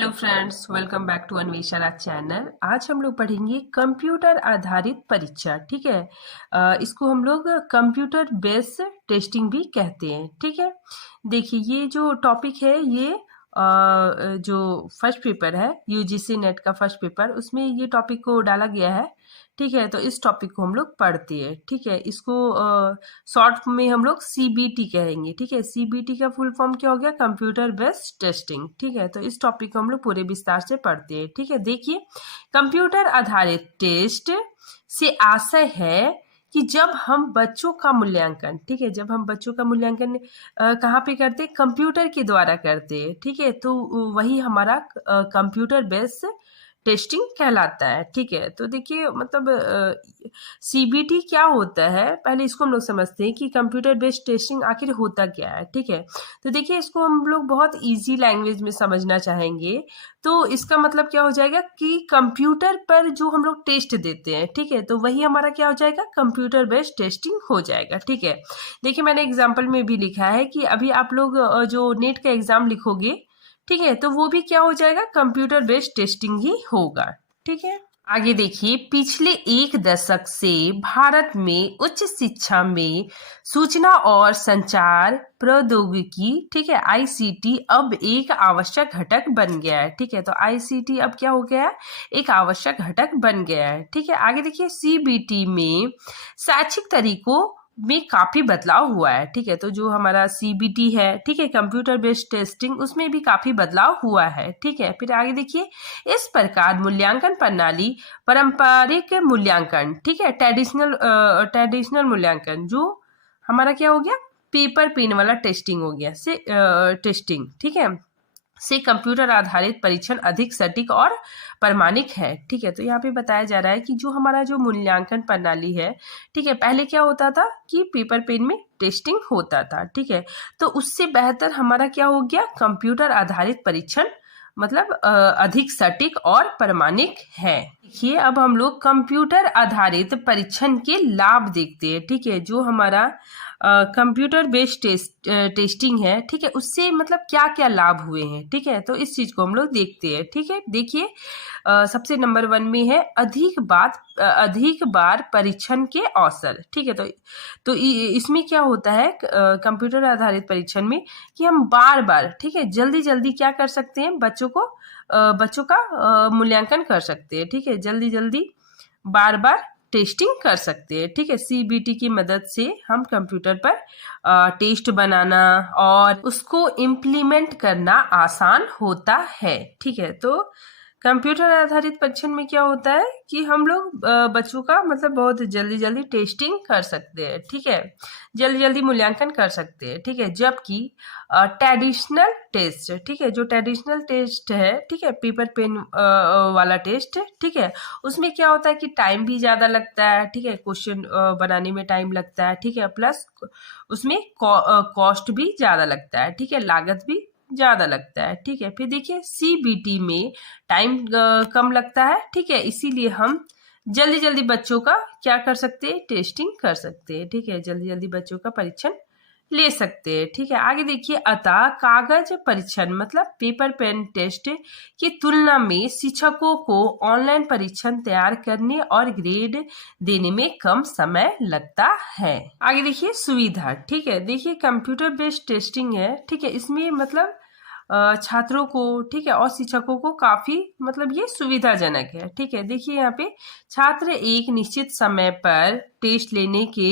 Hello friends, welcome back to Anvesha channel. आज हम लोग पढ़ेंगे कंप्यूटर आधारित परीक्षा। ठीक है, इसको हम लोग कंप्यूटर बेस्ड टेस्टिंग भी कहते हैं। ठीक है, देखिए ये जो टॉपिक है ये जो फर्स्ट पेपर है यूजीसी नेट का फर्स्ट पेपर, उसमें ये टॉपिक को डाला गया है। ठीक है, तो इस टॉपिक को हम लोग पढ़ते हैं। ठीक है, इसको शॉर्ट में हम लोग सीबीटी कहेंगे। ठीक है, सीबीटी का फुल फॉर्म क्या हो गया? Computer based testing. ठीक है, तो इस टॉपिक को हम लोग पूरे विस्तार से पढ़ते हैं। ठीक है, देखिए कंप्यूटर आधारित टेस्ट से आशय है कि जब हम बच्चों का मूल्यांकन, ठीक है, जब हम बच्चों का मूल्यांकन कहाँ पे करते हैं? कंप्यूटर के द्वारा करते हैं। ठीक है, तो वही हमारा कंप्यूटर बेस्ड टेस्टिंग कहलाता है। ठीक है, तो देखिए मतलब सीबीटी क्या होता है, पहले इसको हम लोग समझते हैं कि कंप्यूटर बेस्ड टेस्टिंग आखिर होता क्या है। ठीक है, तो देखिए इसको हम लोग बहुत इजी लैंग्वेज में समझना चाहेंगे। तो इसका मतलब क्या हो जाएगा कि कंप्यूटर पर जो हम लोग टेस्ट देते हैं, ठीक है, तो वही हमारा क्या हो जाएगा? कंप्यूटर बेस्ड टेस्टिंग हो जाएगा। ठीक है, देखिए मैंने एग्जाम्पल में भी लिखा है कि अभी आप लोग जो नेट का एग्जाम लिखोगे, ठीक है, तो वो भी क्या हो जाएगा? कंप्यूटर बेस्ड टेस्टिंग ही होगा। ठीक है, आगे देखिए, पिछले एक दशक से भारत में उच्च शिक्षा में सूचना और संचार प्रौद्योगिकी, ठीक है, आईसीटी अब एक आवश्यक घटक बन गया है। ठीक है, तो आईसीटी अब क्या हो गया है? एक आवश्यक घटक बन गया है। ठीक है, आगे देखिए, सीबीटी में शैक्षिक तरीकों में काफी बदलाव हुआ है। ठीक है, तो जो हमारा सीबीटी है, ठीक है, कंप्यूटर बेस्ड टेस्टिंग, उसमें भी काफी बदलाव हुआ है। ठीक है, फिर आगे देखिए, इस प्रकार मूल्यांकन प्रणाली पारंपरिक मूल्यांकन, ठीक है, ट्रेडिशनल मूल्यांकन जो हमारा क्या हो गया? पेपर पेन वाला टेस्टिंग हो गया से टेस्टिंग, ठीक है, से कंप्यूटर आधारित परीक्षण अधिक सटीक और प्रमाणिक है। ठीक है, तो यहाँ पे बताया जा रहा है कि जो हमारा जो मूल्यांकन प्रणाली है, ठीक है, पहले क्या होता था कि पेपर पेन में टेस्टिंग होता था। ठीक है, तो उससे बेहतर हमारा क्या हो गया? कंप्यूटर आधारित परीक्षण, मतलब अधिक सटीक और प्रमाणिक है। देखिए अब हम लोग कंप्यूटर आधारित परीक्षण के लाभ देखते हैं। ठीक है, जो हमारा कंप्यूटर बेस्ड टेस्टिंग है, ठीक है, उससे मतलब क्या क्या लाभ हुए हैं। ठीक है, तो इस चीज को हम लोग देखते हैं। ठीक है, देखिए सबसे नंबर 1 में है अधिक बार परीक्षण के अवसर। ठीक है, तो इसमें क्या होता है कंप्यूटर आधारित परीक्षण में कि हम बार बार, ठीक है, जल्दी जल्दी क्या कर सकते हैं? बच्चों का मूल्यांकन कर सकते हैं। ठीक है, जल्दी जल्दी बार बार टेस्टिंग कर सकते हैं। ठीक है, सीबीटी की मदद से हम कंप्यूटर पर टेस्ट बनाना और उसको इम्प्लीमेंट करना आसान होता है। ठीक है, तो कंप्यूटर आधारित परीक्षण में क्या होता है कि हम लोग बच्चों का मतलब बहुत जल्दी जल्दी टेस्टिंग कर सकते हैं। ठीक है, जल्दी जल्दी मूल्यांकन कर सकते हैं। ठीक है, जबकि ट्रेडिशनल टेस्ट, ठीक है, जो ट्रेडिशनल टेस्ट है, ठीक है, पेपर पेन वाला टेस्ट, ठीक है, उसमें क्या होता है कि टाइम भी ज़्यादा लगता है। ठीक है, क्वेश्चन बनाने में टाइम लगता है। ठीक है, प्लस उसमें कॉस्ट भी ज़्यादा लगता है। ठीक है, लागत भी ज़्यादा लगता है। ठीक है, फिर देखिए सीबीटी में टाइम कम लगता है। ठीक है, इसीलिए हम जल्दी जल्दी बच्चों का क्या कर सकते हैं? टेस्टिंग कर सकते हैं। ठीक है, जल्दी जल्दी बच्चों का परीक्षण ले सकते हैं। ठीक है, आगे देखिए, अतः कागज परीक्षण मतलब पेपर पेन टेस्ट की तुलना में शिक्षकों को ऑनलाइन परीक्षण तैयार करने और ग्रेड देने में कम समय लगता है। आगे देखिए सुविधा। ठीक है, देखिए कंप्यूटर बेस्ड टेस्टिंग है, ठीक है, इसमें मतलब छात्रों को, ठीक है, और शिक्षकों को काफी मतलब ये सुविधाजनक है। ठीक है, देखिए यहाँ पे छात्र एक निश्चित समय पर टेस्ट लेने के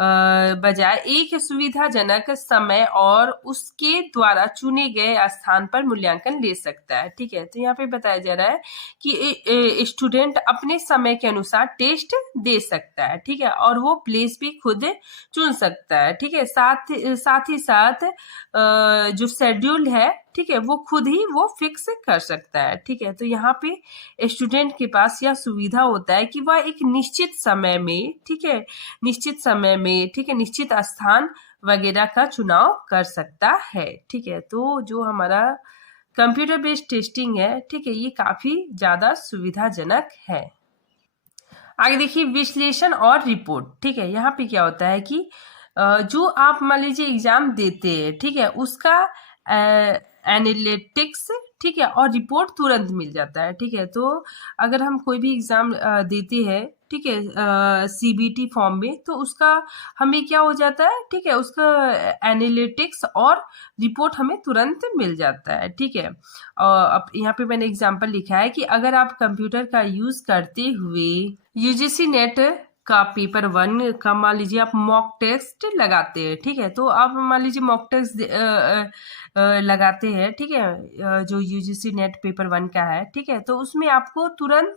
बजाय एक सुविधाजनक समय और उसके द्वारा चुने गए स्थान पर मूल्यांकन ले सकता है। ठीक है, तो यहाँ पे बताया जा रहा है कि स्टूडेंट अपने समय के अनुसार टेस्ट दे सकता है। ठीक है, और वो प्लेस भी खुद चुन सकता है। ठीक है, साथ ही साथ जो शेड्यूल है, ठीक है, वो खुद ही वो फिक्स कर सकता है। ठीक है, तो यहाँ पे स्टूडेंट के पास यह सुविधा होता है कि वह एक निश्चित समय में, ठीक है, ठीक है, निश्चित स्थान वगैरह का चुनाव कर सकता है। ठीक है, तो जो हमारा कंप्यूटर बेस्ड टेस्टिंग है, ठीक है, ये काफी ज्यादा सुविधाजनक है। आगे देखिए विश्लेषण और रिपोर्ट। ठीक है, यहाँ पे क्या होता है कि जो आप मान लीजिए एग्जाम देते हैं, ठीक है, उसका एनालिटिक्स, ठीक है, और रिपोर्ट तुरंत मिल जाता है, ठीक है। तो अगर हम कोई भी एग्जाम देते हैं, ठीक है, सीबीटी फॉर्म में, तो उसका हमें क्या हो जाता है, ठीक है, उसका एनालिटिक्स और रिपोर्ट हमें तुरंत मिल जाता है, ठीक है। अब यहाँ पे मैंने एग्जांपल लिखा है कि अगर आप कंप्यूटर का यूज करते हुए यूजीसी नेट का पेपर 1 का मान लीजिए आप मॉक टेस्ट लगाते हैं, ठीक है, तो आप मान लीजिए मॉक टेस्ट लगाते हैं, ठीक है, जो यूजीसी नेट पेपर 1 का है, ठीक है, तो उसमें आपको तुरंत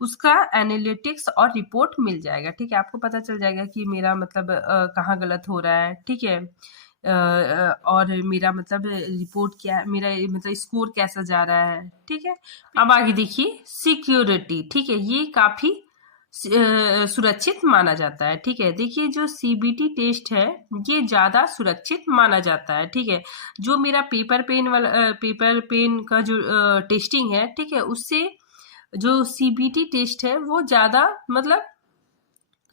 उसका एनालिटिक्स और रिपोर्ट मिल जाएगा, ठीक है। आपको पता चल जाएगा कि मेरा मतलब कहाँ गलत हो रहा है, ठीक है, और मेरा मतलब रिपोर्ट क्या है, मेरा मतलब स्कोर कैसा जा रहा है, ठीक है। अब आगे देखिए सिक्योरिटी, ठीक है, ये काफी सुरक्षित माना जाता है, ठीक है। देखिए जो सीबीटी टेस्ट है ये ज्यादा सुरक्षित माना जाता है, ठीक है। जो मेरा पेपर पेन का जो टेस्टिंग है, ठीक है, उससे जो सीबीटी टेस्ट है वो ज्यादा मतलब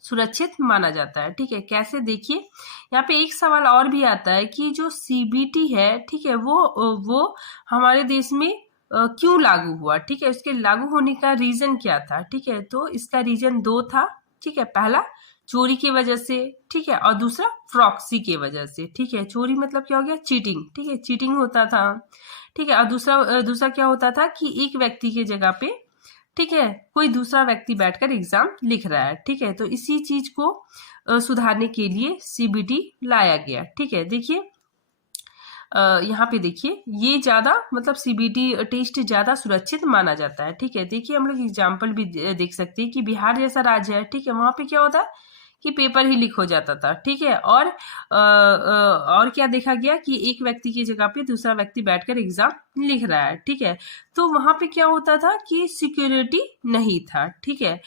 सुरक्षित माना जाता है, ठीक है। कैसे, देखिए यहाँ पे एक सवाल और भी आता है कि जो सीबीटी है, ठीक है, वो हमारे देश में क्यों लागू हुआ, ठीक है, उसके लागू होने का रीजन क्या था, ठीक है। तो इसका रीजन 2 था, ठीक है। पहला चोरी की वजह से, ठीक है, और दूसरा प्रॉक्सी की वजह से, ठीक है। चोरी मतलब क्या हो गया, चीटिंग, ठीक है, चीटिंग होता था, ठीक है। और दूसरा क्या होता था कि एक व्यक्ति की जगह पे, ठीक है, कोई दूसरा व्यक्ति बैठकर एग्जाम लिख रहा है, ठीक है। तो इसी चीज को सुधारने के लिए सीबीटी लाया गया, ठीक है। देखिए यहाँ पे देखिए ये ज्यादा मतलब सीबीटी टेस्ट ज्यादा सुरक्षित माना जाता है, ठीक है। देखिए हम लोग एग्जाम्पल भी देख सकते हैं कि बिहार जैसा राज्य है, ठीक है, वहां पे क्या होता है कि पेपर ही लीक हो जाता था, ठीक है। और क्या देखा गया कि एक व्यक्ति की जगह पे दूसरा व्यक्ति बैठकर एग्जाम लिख रहा है, ठीक है। तो वहां पे क्या होता था कि सिक्योरिटी नहीं था, ठीक है।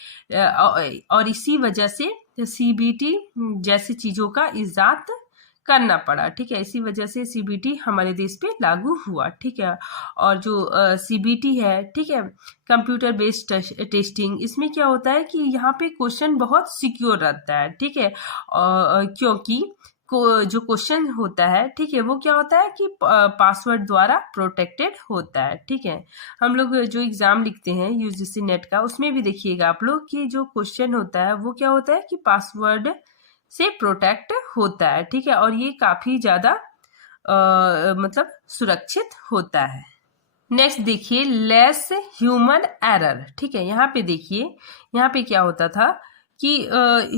और इसी वजह से सीबीटी जैसी चीजों का इजाद करना पड़ा, ठीक है। इसी वजह से सीबीटी हमारे देश पे लागू हुआ, ठीक है। और जो सीबीटी है, ठीक है, कंप्यूटर बेस्ड टेस्टिंग, इसमें क्या होता है कि यहाँ पे क्वेश्चन बहुत सिक्योर रहता है, ठीक है। क्योंकि जो क्वेश्चन होता है, ठीक है, वो क्या होता है कि पासवर्ड द्वारा प्रोटेक्टेड होता है, ठीक है। हम लोग जो एग्जाम लिखते हैं यूजीसी नेट का, उसमें भी देखिएगा आप लोग कि जो क्वेश्चन होता है वो क्या होता है कि पासवर्ड से प्रोटेक्ट होता है, ठीक है। और ये काफी ज्यादा मतलब सुरक्षित होता है। नेक्स्ट देखिए लेस ह्यूमन एरर, ठीक है। यहाँ पे देखिए यहाँ पे क्या होता था कि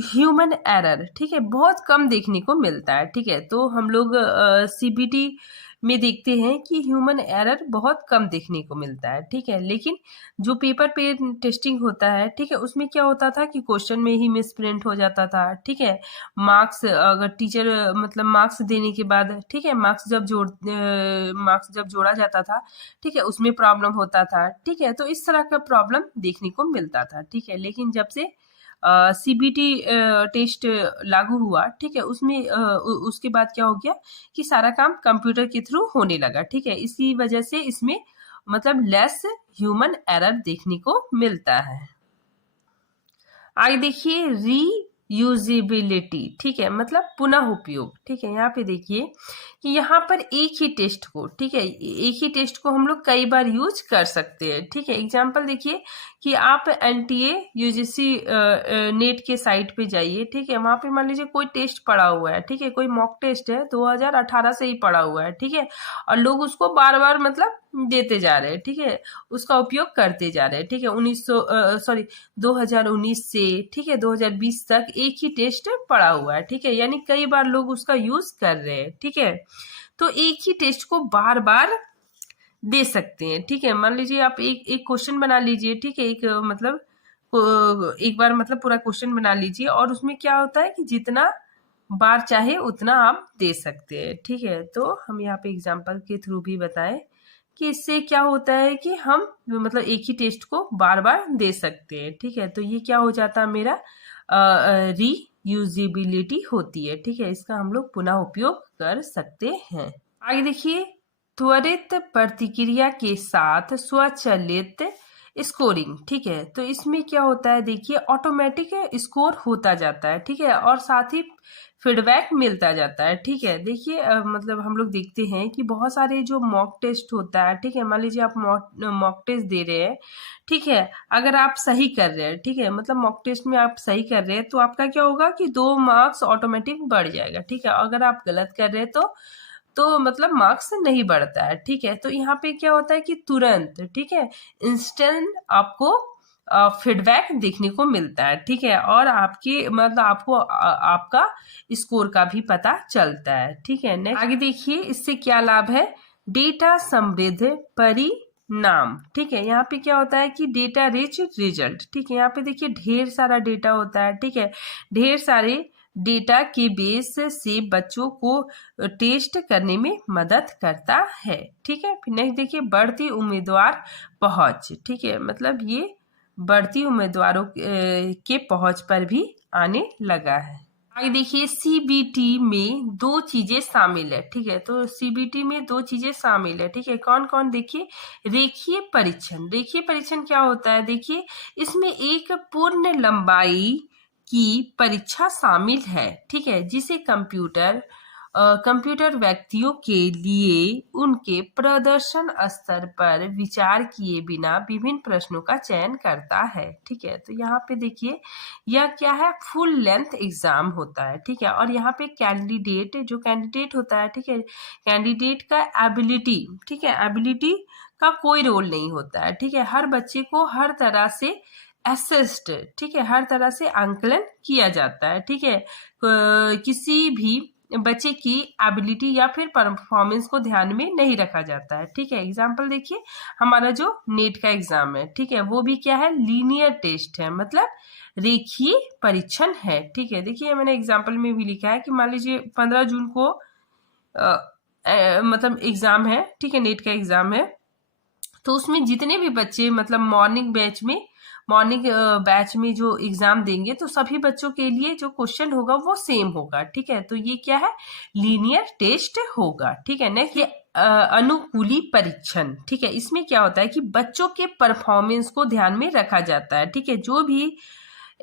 ह्यूमन एरर, ठीक है, बहुत कम देखने को मिलता है, ठीक है। तो हम लोग सीबीटी में देखते हैं कि ह्यूमन एरर बहुत कम देखने को मिलता है, ठीक है। लेकिन जो पेपर पे टेस्टिंग होता है, ठीक है, उसमें क्या होता था कि क्वेश्चन में ही मिस प्रिंट हो जाता था, ठीक है। मार्क्स अगर टीचर मतलब मार्क्स देने के बाद, ठीक है, मार्क्स जब जोड़ा जाता था, ठीक है, उसमें प्रॉब्लम होता था, ठीक है। तो इस तरह का प्रॉब्लम देखने को मिलता था, ठीक है। लेकिन जब से सीबीटी टेस्ट लागू हुआ, ठीक है, उसमें उसके बाद क्या हो गया कि सारा काम कंप्यूटर के थ्रू होने लगा, ठीक है। इसी वजह से इसमें मतलब लेस ह्यूमन एरर देखने को मिलता है। आगे देखिए रीयूजेबिलिटी, ठीक है, मतलब पुनः उपयोग, ठीक है। यहाँ पे देखिए कि यहाँ पर एक ही टेस्ट को, ठीक है, एक ही टेस्ट को हम लोग कई बार यूज कर सकते हैं, ठीक है। एग्जाम्पल देखिए कि आप एनटीए यूजीसी नेट के साइट पे जाइए, ठीक है, वहां पे मान लीजिए कोई टेस्ट पड़ा हुआ है, ठीक है, कोई मॉक टेस्ट है 2018 से ही पड़ा हुआ है, ठीक है, और लोग उसको बार बार मतलब देते जा रहे हैं, ठीक है, उसका उपयोग करते जा रहे हैं, ठीक है। 2019 से, ठीक है, 2020 तक एक ही टेस्ट पड़ा हुआ है, ठीक है, यानी कई बार लोग उसका यूज कर रहे हैं, ठीक है। तो एक ही टेस्ट को बार बार दे सकते हैं, ठीक है। मान लीजिए आप एक क्वेश्चन बना लीजिए, ठीक है, एक बार मतलब पूरा क्वेश्चन बना लीजिए, और उसमें क्या होता है कि जितना बार चाहे उतना आप दे सकते हैं, ठीक है। तो हम यहाँ पे एग्जाम्पल के थ्रू भी बताएं कि इससे क्या होता है कि हम मतलब एक ही टेस्ट को बार बार दे सकते हैं, ठीक है। तो ये क्या हो जाता है मेरा रीयूजेबिलिटी होती है, ठीक है, इसका हम लोग पुनः उपयोग कर सकते हैं। आगे देखिए त्वरित प्रतिक्रिया के साथ स्वचालित स्कोरिंग, ठीक है। तो इसमें क्या होता है देखिए ऑटोमेटिक स्कोर होता जाता है, ठीक है, और साथ ही फीडबैक मिलता जाता है। ठीक है, देखिए मतलब हम लोग देखते हैं कि बहुत सारे जो मॉक टेस्ट होता है, ठीक है, मान लीजिए आप मॉक टेस्ट दे रहे हैं, ठीक है, अगर आप सही कर रहे हैं, ठीक है, मतलब मॉक टेस्ट में आप सही कर रहे हैं तो आपका क्या होगा कि 2 मार्क्स ऑटोमेटिक बढ़ जाएगा। ठीक है, अगर आप गलत कर रहे हैं तो मतलब मार्क्स नहीं बढ़ता है। ठीक है, तो यहाँ पे क्या होता है कि तुरंत, ठीक है, इंस्टेंट आपको फीडबैक देखने को मिलता है। ठीक है, और आपकी मतलब आपको आपका स्कोर का भी पता चलता है। ठीक है, नेक्स्ट आगे देखिए इससे क्या लाभ है, डेटा समृद्ध परिणाम। ठीक है, यहाँ पे क्या होता है कि डेटा रिच रिजल्ट। ठीक है, यहाँ पे देखिए ढेर सारा डेटा होता है। ठीक है, ढेर सारे डेटा के बेस से बच्चों को टेस्ट करने में मदद करता है। ठीक है, फिर नेक्स्ट देखिए बढ़ती उम्मीदवार पहुंच। ठीक है, मतलब ये बढ़ती उम्मीदवारों के पहुंच पर भी आने लगा है। आगे देखिए सीबीटी में 2 चीजें शामिल है। ठीक है, तो सीबीटी में 2 चीजें शामिल है। ठीक है, कौन कौन, देखिए रेखीय परीक्षण। रेखीय परीक्षण क्या होता है, देखिए इसमें एक पूर्ण लंबाई की परीक्षा शामिल है। ठीक है, जिसे कंप्यूटर व्यक्तियों के लिए उनके प्रदर्शन स्तर पर विचार किए बिना विभिन्न प्रश्नों का चयन करता है। ठीक है, तो यहाँ पे देखिए यह क्या है, फुल लेंथ एग्जाम होता है। ठीक है, और यहाँ पे कैंडिडेट होता है, ठीक है, कैंडिडेट का एबिलिटी, ठीक है, एबिलिटी का कोई रोल नहीं होता है। ठीक है, हर बच्चे को हर तरह से असिस्ट, ठीक है, हर तरह से आंकलन किया जाता है। ठीक है, किसी भी बच्चे की एबिलिटी या फिर परफॉर्मेंस को ध्यान में नहीं रखा जाता है। ठीक है, एग्जाम्पल देखिए हमारा जो नेट का एग्जाम है, ठीक है, वो भी क्या है, लीनियर टेस्ट है, मतलब रेखीय परीक्षण है। ठीक है, देखिए मैंने एग्जाम्पल में भी लिखा है कि मान लीजिए 15 जून को मतलब एग्जाम है, ठीक है, नेट का एग्जाम है, तो उसमें जितने भी बच्चे मतलब मॉर्निंग बैच में जो एग्जाम देंगे तो सभी बच्चों के लिए जो क्वेश्चन होगा वो सेम होगा। ठीक है, तो ये क्या है, लीनियर टेस्ट होगा। ठीक है, नेक्स्ट ये अनुकूली परीक्षण। ठीक है, इसमें क्या होता है कि बच्चों के परफॉर्मेंस को ध्यान में रखा जाता है। ठीक है, जो भी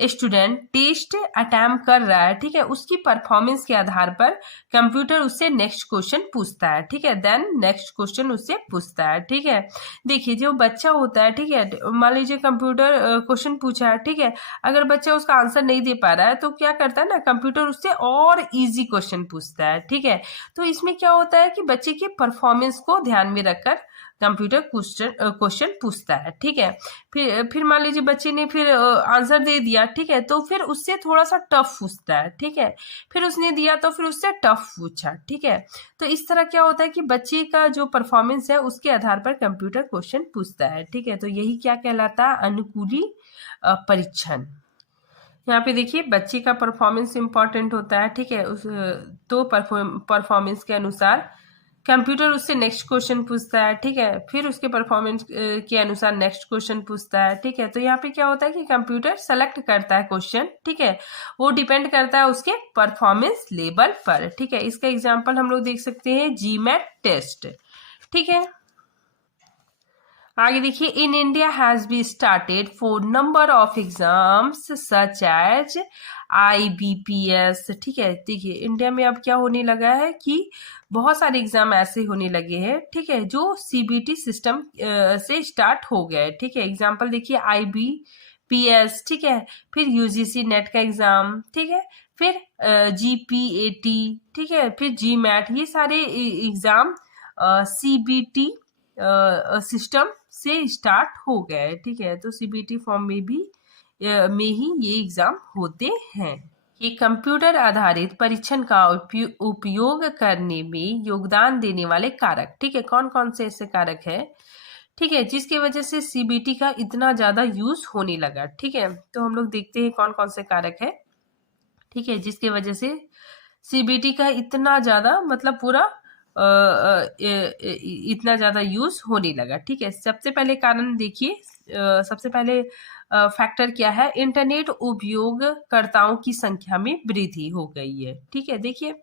स्टूडेंट टेस्ट अटेम्प्ट कर रहा है, ठीक है, उसकी परफॉर्मेंस के आधार पर कंप्यूटर उससे नेक्स्ट क्वेश्चन पूछता है। ठीक है, देन नेक्स्ट क्वेश्चन उससे पूछता है। ठीक है, देखिए जो बच्चा होता है, ठीक है, मान लीजिए कंप्यूटर क्वेश्चन पूछा है, ठीक है, अगर बच्चा उसका आंसर नहीं दे पा रहा है तो क्या करता है ना, कंप्यूटर उससे और इजी क्वेश्चन पूछता है। ठीक है, तो इसमें क्या होता है कि बच्चे की परफॉर्मेंस को ध्यान में रखकर कंप्यूटर क्वेश्चन पूछता है। ठीक है, फिर मान लीजिए बच्चे ने फिर आंसर दे दिया, ठीक है, तो फिर उससे थोड़ा सा टफ पूछता है। ठीक है, फिर उसने दिया तो फिर उससे टफ पूछा। ठीक है, तो इस तरह क्या होता है कि बच्चे का जो परफॉर्मेंस है उसके आधार पर कंप्यूटर क्वेश्चन पूछता है। ठीक है, तो यही क्या कहलाता है, अनुकूली परीक्षण। यहाँ पे देखिए बच्चे का परफॉर्मेंस इंपॉर्टेंट होता है। ठीक है, तो परफॉर्मेंस के अनुसार कंप्यूटर उससे नेक्स्ट क्वेश्चन पूछता है। ठीक है, फिर उसके परफॉर्मेंस के अनुसार नेक्स्ट क्वेश्चन पूछता है। ठीक है, तो यहाँ पे क्या होता है कि कंप्यूटर सेलेक्ट करता है क्वेश्चन। ठीक है, वो डिपेंड करता है उसके परफॉर्मेंस लेवल पर। ठीक है, इसका एग्जांपल हम लोग देख सकते हैं जीमैट टेस्ट। ठीक है, आगे देखिए in India has be started for number of exams such as IBPS। ठीक है, देखिए इंडिया में अब क्या होने लगा है कि बहुत सारे एग्जाम ऐसे होने लगे हैं, ठीक है, जो CBT सिस्टम से स्टार्ट हो गए। ठीक है, एग्जाम्पल देखिए IBPS, ठीक है, फिर UGC नेट का एग्जाम, ठीक है, फिर GPAT, ठीक है, फिर GMAT, ये सारे एग्जाम CBT सिस्टम से स्टार्ट हो गए। ठीक है, तो CBT फॉर्म में ही ये एग्जाम होते हैं। ये कंप्यूटर आधारित परीक्षण का उपयोग करने में योगदान देने वाले कारक, ठीक है, कौन कौन से ऐसे कारक है, ठीक है, जिसकी वजह से CBT का इतना ज्यादा यूज होने लगा। ठीक है, तो हम लोग देखते हैं कौन कौन से कारक है, ठीक है, जिसकी वजह से CBT का इतना ज्यादा मतलब पूरा इतना ज्यादा यूज होने लगा। ठीक है, सबसे पहले कारण देखिए, सबसे पहले फैक्टर क्या है, इंटरनेट उपयोगकर्ताओं की संख्या में वृद्धि हो गई है। ठीक है, देखिए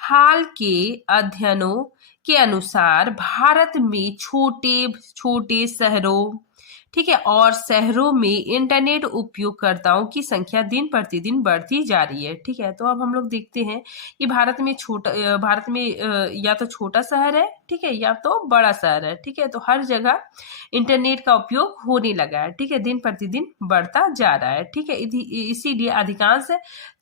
हाल के अध्ययनों के अनुसार भारत में छोटे छोटे शहरों, ठीक है, और शहरों में इंटरनेट उपयोगकर्ताओं की संख्या दिन प्रतिदिन बढ़ती जा रही है। ठीक है, तो अब हम लोग देखते हैं कि भारत में या तो छोटा शहर है, ठीक है, या तो बड़ा शहर है। ठीक है, तो हर जगह इंटरनेट का उपयोग होने लगा है। ठीक है, दिन प्रतिदिन बढ़ता जा रहा है। ठीक है, इसीलिए अधिकांश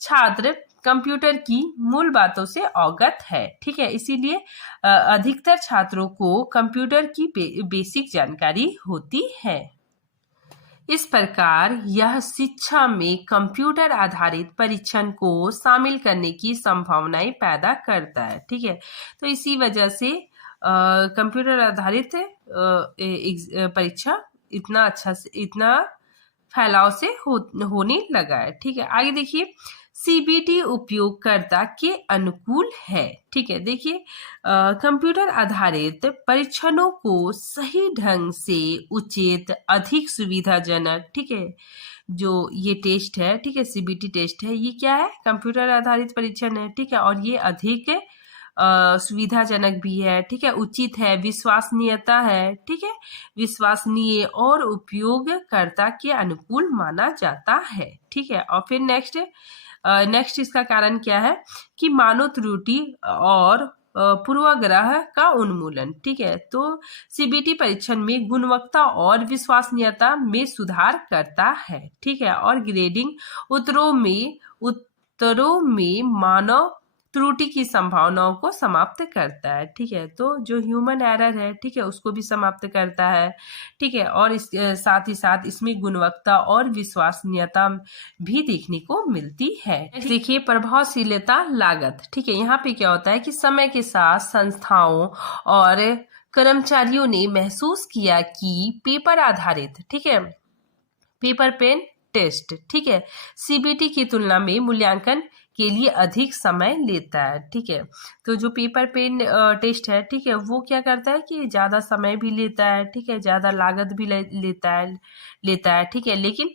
छात्र कंप्यूटर की मूल बातों से अवगत है। ठीक है, इसीलिए अधिकतर छात्रों को कंप्यूटर की बेसिक जानकारी होती है। इस प्रकार यह शिक्षा में कंप्यूटर आधारित परीक्षण को शामिल करने की संभावनाएं पैदा करता है। ठीक है, तो इसी वजह से कंप्यूटर आधारित परीक्षा इतना फैलाव से होने लगा है। ठीक है, आगे देखिए, सीबीटी उपयोगकर्ता के अनुकूल है। ठीक है, देखिए, कंप्यूटर आधारित परीक्षणों को सही ढंग से उचित, अधिक सुविधाजनक, ठीक है, जो ये टेस्ट है, ठीक है, सीबीटी टेस्ट है, ये क्या है? कंप्यूटर आधारित परीक्षण है। ठीक है, और ये अधिक सुविधाजनक भी है। ठीक है, उचित है, विश्वसनीयता है। ठीक है, विश्वसनीय और उपयोगकर्ता के अनुकूल माना जाता है। ठीक है, और फिर नेक्स्ट इसका कारण क्या है कि मानव त्रुटि और पूर्वाग्रह का उन्मूलन। ठीक है, तो सीबीटी परीक्षण में गुणवत्ता और विश्वसनीयता में सुधार करता है। ठीक है, और ग्रेडिंग उत्तरों में मानव त्रुटि की संभावनाओं को समाप्त करता है। ठीक है, तो जो ह्यूमन एरर है, ठीक है, उसको भी समाप्त करता है। ठीक है, और इस साथ ही साथ इसमें गुणवत्ता और विश्वसनीयता भी देखने को मिलती है। देखिए, प्रभावशीलता लागत। ठीक है, यहाँ पे क्या होता है कि समय के साथ संस्थाओं और कर्मचारियों ने महसूस किया कि पेपर आधारित, ठीक है, पेपर पेन टेस्ट, ठीक है, सीबीटी की तुलना में मूल्यांकन के लिए अधिक समय लेता है। ठीक है, तो जो पेपर पेन टेस्ट है, ठीक है, वो क्या करता है कि ज़्यादा समय भी लेता है। ठीक है, ज़्यादा लागत भी लेता है। ठीक है, लेकिन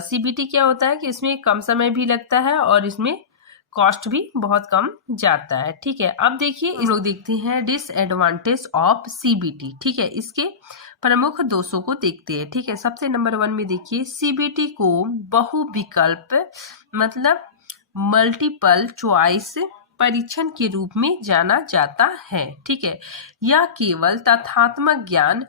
सीबीटी क्या होता है कि इसमें कम समय भी लगता है और इसमें कॉस्ट भी बहुत कम जाता है। ठीक है, अब देखिए, हम लोग देखते हैं डिसएडवांटेज ऑफ सीबीटी। ठीक है, इसके प्रमुख दोषों को देखते हैं। ठीक है, सबसे नंबर 1 में देखिए, सीबीटी को बहुविकल्प मतलब मल्टीपल चॉइस परीक्षण के रूप में जाना जाता है। ठीक है, यह केवल तथ्यात्मक ज्ञान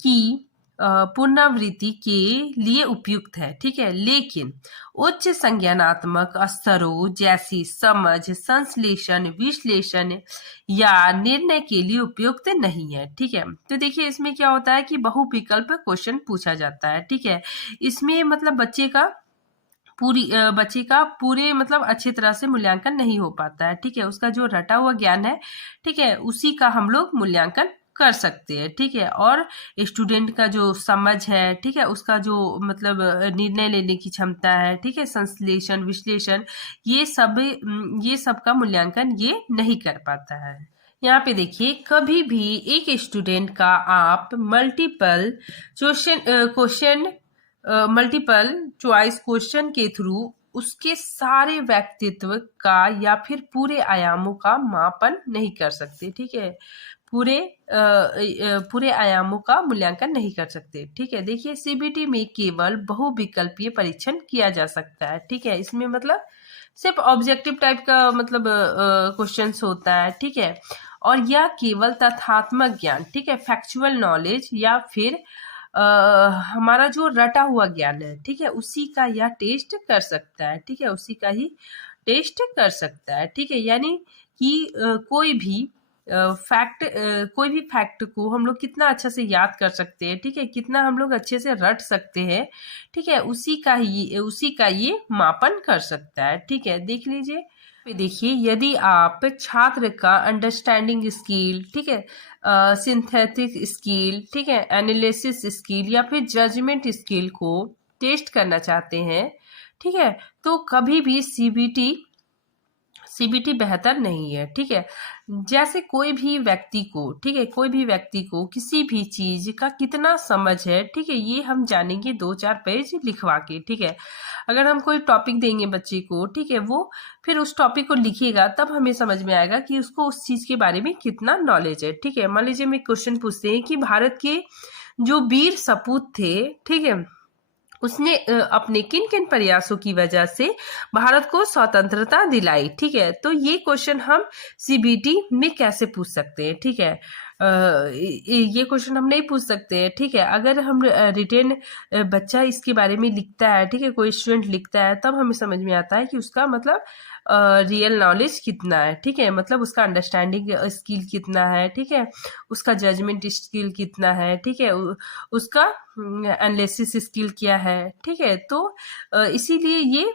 की पुनरावृत्ति के लिए उपयुक्त है। ठीक है, लेकिन उच्च संज्ञानात्मक स्तरों जैसी समझ, संश्लेषण, विश्लेषण या निर्णय के लिए उपयुक्त नहीं है। ठीक है, तो देखिए, इसमें क्या होता है कि बहुविकल्प क्वेश्चन पूछा जाता है। ठीक है, इसमें मतलब बच्चे का पूरे मतलब अच्छी तरह से मूल्यांकन नहीं हो पाता है। ठीक है, उसका जो रटा हुआ ज्ञान है, ठीक है, उसी का हम लोग मूल्यांकन कर सकते हैं। ठीक है, और स्टूडेंट का जो समझ है, ठीक है, उसका जो मतलब निर्णय लेने की क्षमता है, ठीक है, संश्लेषण, विश्लेषण, ये सब का मूल्यांकन ये नहीं कर पाता है। यहाँ पे देखिए, कभी भी एक स्टूडेंट का आप मल्टीपल चॉइस क्वेश्चन के थ्रू उसके सारे व्यक्तित्व का या फिर पूरे आयामों का मापन नहीं कर सकते। ठीक है, पूरे आयामों का मूल्यांकन नहीं कर सकते। ठीक है, देखिए, सीबीटी में केवल बहुविकल्पीय परीक्षण किया जा सकता है। ठीक है, इसमें मतलब सिर्फ ऑब्जेक्टिव टाइप का मतलब क्वेश्चंस होता है। ठीक है, और यह केवल तथ्यात्मक ज्ञान, ठीक है, फैक्चुअल नॉलेज या फिर हमारा जो रटा हुआ ज्ञान है, ठीक है, उसी का यह टेस्ट कर सकता है। ठीक है, उसी का ही टेस्ट कर सकता है। ठीक है, यानी कि कोई भी फैक्ट को हम लोग कितना अच्छा से याद कर सकते हैं, ठीक है, कितना हम लोग अच्छे से रट सकते हैं, ठीक है, उसी का ये मापन कर सकता है। ठीक है, देख लीजिए, देखिए, यदि आप छात्र का अंडरस्टैंडिंग स्किल, ठीक है, सिंथेटिक स्किल, ठीक है, एनालिसिस स्किल या फिर जजमेंट स्किल को टेस्ट करना चाहते हैं, ठीक है, तो कभी भी सीबीटी बेहतर नहीं है। ठीक है, जैसे कोई भी व्यक्ति को किसी भी चीज का कितना समझ है, ठीक है, ये हम जानेंगे 2-4 पेज लिखवा के। ठीक है, अगर हम कोई टॉपिक देंगे बच्चे को, ठीक है, वो फिर उस टॉपिक को लिखेगा, तब हमें समझ में आएगा कि उसको उस चीज के बारे में कितना नॉलेज है। ठीक है, मान लीजिए मैं क्वेश्चन पूछते हैं कि भारत के जो वीर सपूत थे, ठीक है, उसने अपने किन किन प्रयासों की वजह से भारत को स्वतंत्रता दिलाई, ठीक है। तो ये क्वेश्चन हम सीबीटी में कैसे पूछ सकते हैं, ठीक है। ये क्वेश्चन हम नहीं पूछ सकते हैं, ठीक है। अगर हम रिटेन बच्चा इसके बारे में लिखता है, ठीक है, कोई स्टूडेंट लिखता है, तब हमें समझ में आता है कि उसका मतलब रियल नॉलेज कितना है, ठीक है, मतलब उसका अंडरस्टैंडिंग स्किल कितना है, ठीक है, उसका जजमेंट स्किल कितना है, ठीक है, उसका एनालिसिस स्किल क्या है, ठीक है। तो इसीलिए ये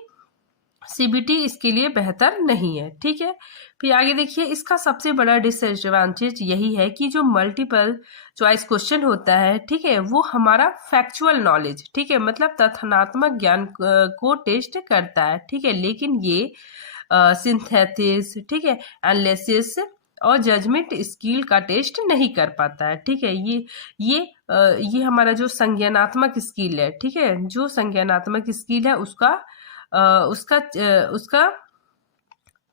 सीबीटी इसके लिए बेहतर नहीं है, ठीक है। फिर आगे देखिए, इसका सबसे बड़ा डिसएडवांटेज यही है कि जो मल्टीपल चॉइस क्वेश्चन होता है, ठीक है, वो हमारा फैक्चुअल नॉलेज, ठीक है, मतलब तथ्यात्मक ज्ञान को टेस्ट करता है, ठीक है, लेकिन ये सिंथेसिस, ठीक है, एनालिसिस और जजमेंट स्किल का टेस्ट नहीं कर पाता है, ठीक है। ये हमारा जो संज्ञानात्मक स्किल है, ठीक है, जो संज्ञानात्मक स्किल है उसका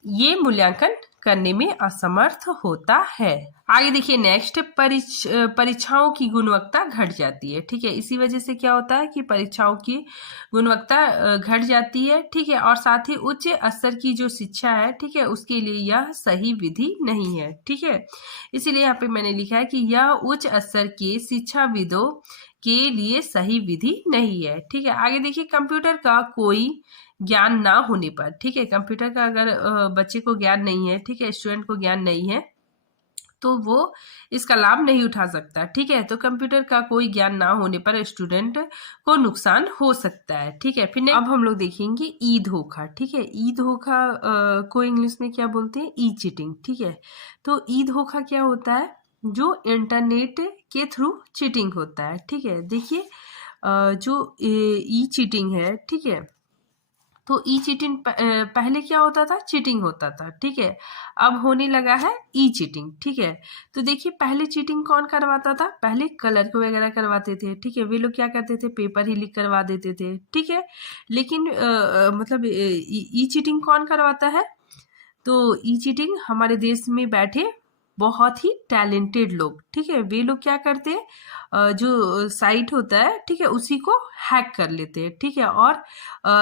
ये मूल्यांकन करने में असमर्थ होता है। आगे देखिए, नेक्स्ट परीक्षाओं की गुणवत्ता घट जाती है, ठीक है। इसी वजह से क्या होता है कि परीक्षाओं की गुणवत्ता घट जाती है, ठीक है, और साथ ही उच्च स्तर की जो शिक्षा है, ठीक है, उसके लिए यह सही विधि नहीं है, ठीक है। इसीलिए यहाँ पे मैंने लिखा है कि यह उच्च स्तर के शिक्षाविदों के लिए सही विधि नहीं है, ठीक है। आगे देखिए, कंप्यूटर का कोई ज्ञान ना होने पर, ठीक है, कंप्यूटर का अगर बच्चे को ज्ञान नहीं है, ठीक है, स्टूडेंट को ज्ञान नहीं है, तो वो इसका लाभ नहीं उठा सकता, ठीक है। तो कंप्यूटर का कोई ज्ञान ना होने पर स्टूडेंट को नुकसान हो सकता है, ठीक है। फिर अब हम लोग देखेंगे ई धोखा, ठीक है। ई धोखा को इंग्लिश में क्या बोलते हैं, ई चीटिंग, ठीक है। तो ई धोखा क्या होता है, जो इंटरनेट के थ्रू चीटिंग होता है, ठीक है। देखिए, जो ई चीटिंग है, ठीक है, तो ई चीटिंग पहले क्या होता था, चीटिंग होता था, ठीक है, अब होने लगा है ई चीटिंग, ठीक है। तो देखिए, पहले चीटिंग कौन करवाता था, पहले कलर को वगैरह करवाते थे, ठीक है, वे लोग क्या करते थे, पेपर ही लीक करवा देते थे, ठीक है। लेकिन मतलब ई चीटिंग कौन करवाता है, तो ई चीटिंग हमारे देश में बैठे बहुत ही टैलेंटेड लोग, ठीक है, वे लोग क्या करते हैं, जो साइट होता है, ठीक है, उसी को हैक कर लेते हैं, ठीक है, और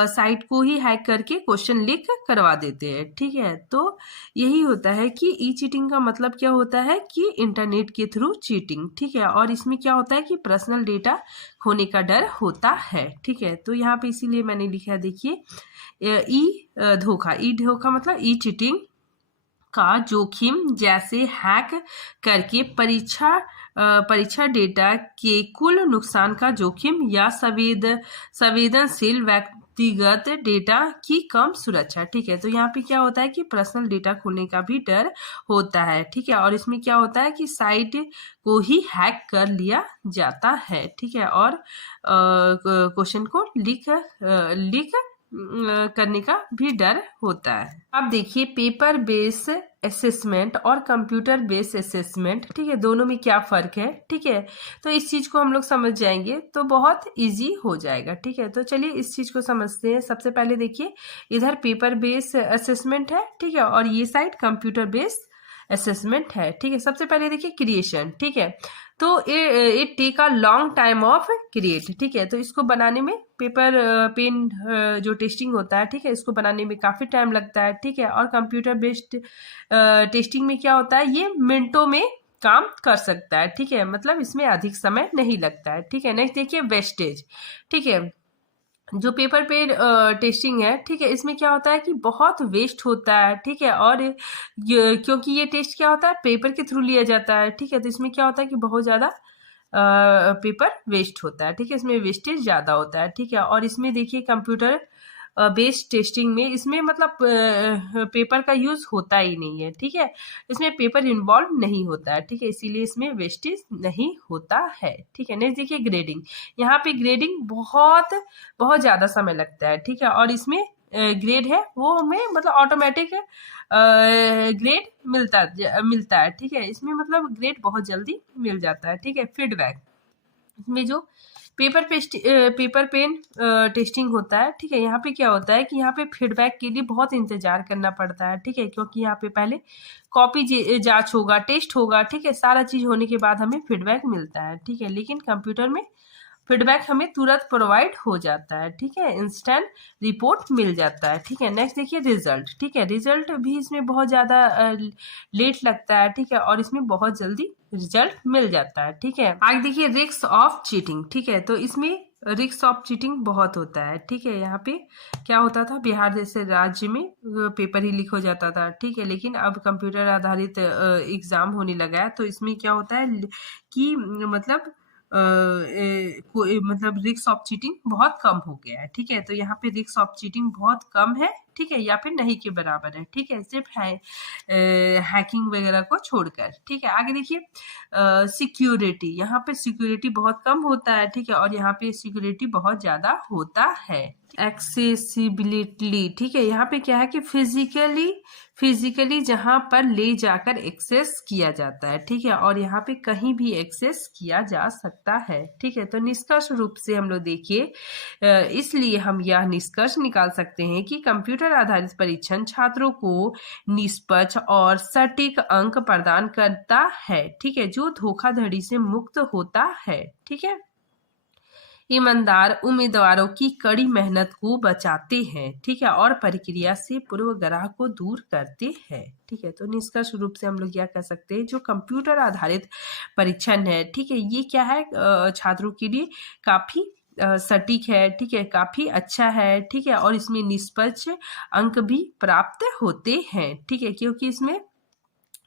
साइट को ही हैक करके क्वेश्चन लीक करवा देते हैं, ठीक है। तो यही होता है कि ई चीटिंग का मतलब क्या होता है कि इंटरनेट के थ्रू चीटिंग, ठीक है, और इसमें क्या होता है कि पर्सनल डेटा खोने का डर होता है, ठीक है। तो यहाँ पे इसीलिए मैंने लिखा है, देखिए, ई धोखा मतलब ई चीटिंग का जोखिम जैसे हैक करके परीक्षा डेटा के कुल नुकसान का जोखिम या संवेदनशील व्यक्तिगत डेटा की कम सुरक्षा, ठीक है। तो यहाँ पे क्या होता है कि पर्सनल डेटा खोलने का भी डर होता है, ठीक है, और इसमें क्या होता है कि साइट को ही हैक कर लिया जाता है, ठीक है, और क्वेश्चन को लिख करने का भी डर होता है। अब देखिए, पेपर बेस असेसमेंट और कंप्यूटर बेस्ड असेसमेंट, ठीक है, दोनों में क्या फर्क है, ठीक है। तो इस चीज को हम लोग समझ जाएंगे तो बहुत इजी हो जाएगा, ठीक है। तो चलिए इस चीज को समझते हैं। सबसे पहले देखिए, इधर पेपर बेस्ड असेसमेंट है, ठीक है, और ये साइड कंप्यूटर बेस्ड असेसमेंट है, ठीक है। सबसे पहले देखिए क्रिएशन, ठीक है, तो it take a long time of create, ठीक है। तो इसको बनाने में पेपर पेन जो टेस्टिंग होता है, ठीक है, इसको बनाने में काफ़ी टाइम लगता है, ठीक है। और कंप्यूटर बेस्ड टेस्टिंग में क्या होता है, ये मिनटों में काम कर सकता है, ठीक है, मतलब इसमें अधिक समय नहीं लगता है, ठीक है। नेक्स्ट देखिए, वेस्टेज, ठीक है, जो पेपर पे टेस्टिंग है, ठीक है, इसमें क्या होता है कि बहुत वेस्ट होता है, ठीक है, और क्योंकि ये टेस्ट क्या होता है, पेपर के थ्रू लिया जाता है, ठीक है, तो इसमें क्या होता है कि बहुत ज़्यादा पेपर वेस्ट होता है, ठीक है, इसमें वेस्टेज ज़्यादा होता है, ठीक है। और इसमें देखिए, कंप्यूटर बेस्ड टेस्टिंग में इसमें मतलब पेपर का यूज़ होता ही नहीं है, ठीक है, इसमें पेपर इन्वॉल्व नहीं होता है, ठीक है, इसीलिए इसमें वेस्टेज नहीं होता है, ठीक है। नेक्स्ट देखिए, ग्रेडिंग, यहाँ पे ग्रेडिंग बहुत बहुत ज़्यादा समय लगता है, ठीक है, और इसमें ग्रेड है वो हमें मतलब ऑटोमेटिक ग्रेड मिलता है, ठीक है, इसमें मतलब ग्रेड बहुत जल्दी मिल जाता है, ठीक है। फीडबैक, इसमें जो पेपर पेन टेस्टिंग होता है, ठीक है, यहाँ पे क्या होता है कि यहाँ पे फीडबैक के लिए बहुत इंतजार करना पड़ता है, ठीक है, क्योंकि यहाँ पे पहले कॉपी जांच होगा, टेस्ट होगा, ठीक है, सारा चीज होने के बाद हमें फीडबैक मिलता है, ठीक है। लेकिन कंप्यूटर में फीडबैक हमें तुरंत प्रोवाइड हो जाता है, ठीक है, इंस्टेंट रिपोर्ट मिल जाता है, ठीक है। नेक्स्ट देखिए रिजल्ट, ठीक है, रिजल्ट भी इसमें बहुत ज़्यादा लेट लगता है, ठीक है, और इसमें बहुत जल्दी रिजल्ट मिल जाता है, ठीक है। आगे देखिए रिस्क ऑफ चीटिंग, ठीक है, तो इसमें रिस्क ऑफ चीटिंग बहुत होता है, ठीक है। यहाँ पे क्या होता था, बिहार जैसे राज्य में पेपर ही लीक हो जाता था, ठीक है, लेकिन अब कंप्यूटर आधारित एग्जाम होने लगा है, तो इसमें क्या होता है कि मतलब मतलब रिस्क ऑफ चीटिंग बहुत कम हो गया है, ठीक है। तो यहाँ पे रिस्क ऑफ चीटिंग बहुत कम है, ठीक है, या फिर नहीं के बराबर है, ठीक है, सिर्फ हैकिंग वगैरह को छोड़कर, ठीक है। आगे देखिए सिक्योरिटी, यहाँ पे सिक्योरिटी बहुत कम होता है, ठीक है, और यहाँ पे सिक्योरिटी बहुत ज्यादा होता है। एक्सेसिबिलिटी, ठीक है, यहाँ पे क्या है कि फिजिकली जहां पर ले जाकर एक्सेस किया जाता है, ठीक है, और यहाँ पे कहीं भी एक्सेस किया जा सकता है, ठीक है। तो निष्कर्ष रूप से हम लोग देखिए इसलिए हम यह निष्कर्ष निकाल सकते हैं कि कंप्यूटर आधारित परीक्षण छात्रों को निष्पक्ष और सटीक अंक प्रदान करता है, ठीक है, जो धोखाधड़ी से मुक्त होता है, ठीक है, ईमानदार उम्मीदवारों की कड़ी मेहनत को बचाते हैं, ठीक है, और प्रक्रिया से पूर्वग्रह को दूर करते हैं, ठीक है। तो निष्कर्ष रूप से हम लोग यह कह सकते हैं जो कंप्यूटर आधारित परीक्षण है, ठीक है, ये क्या है छात्रों के लिए काफी सटीक है, ठीक है, काफी अच्छा है, ठीक है, और इसमें निष्पक्ष अंक भी प्राप्त होते हैं, ठीक है, क्योंकि इसमें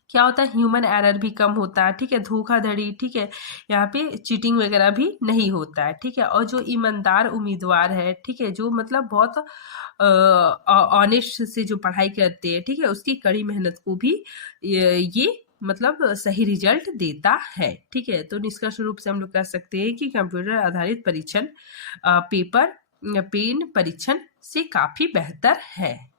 क्या होता है ह्यूमन एरर भी कम होता है, ठीक है, धोखाधड़ी, ठीक है, यहाँ पे चीटिंग वगैरह भी नहीं होता है, ठीक है, और जो ईमानदार उम्मीदवार है, ठीक है, जो मतलब बहुत ऑनेस्ट से जो पढ़ाई करते हैं, ठीक है, उसकी कड़ी मेहनत को भी ये मतलब सही रिजल्ट देता है, ठीक है। तो निष्कर्ष रूप से हम लोग कह सकते हैं कि कंप्यूटर आधारित परीक्षण पेपर पेन परीक्षण से काफी बेहतर है।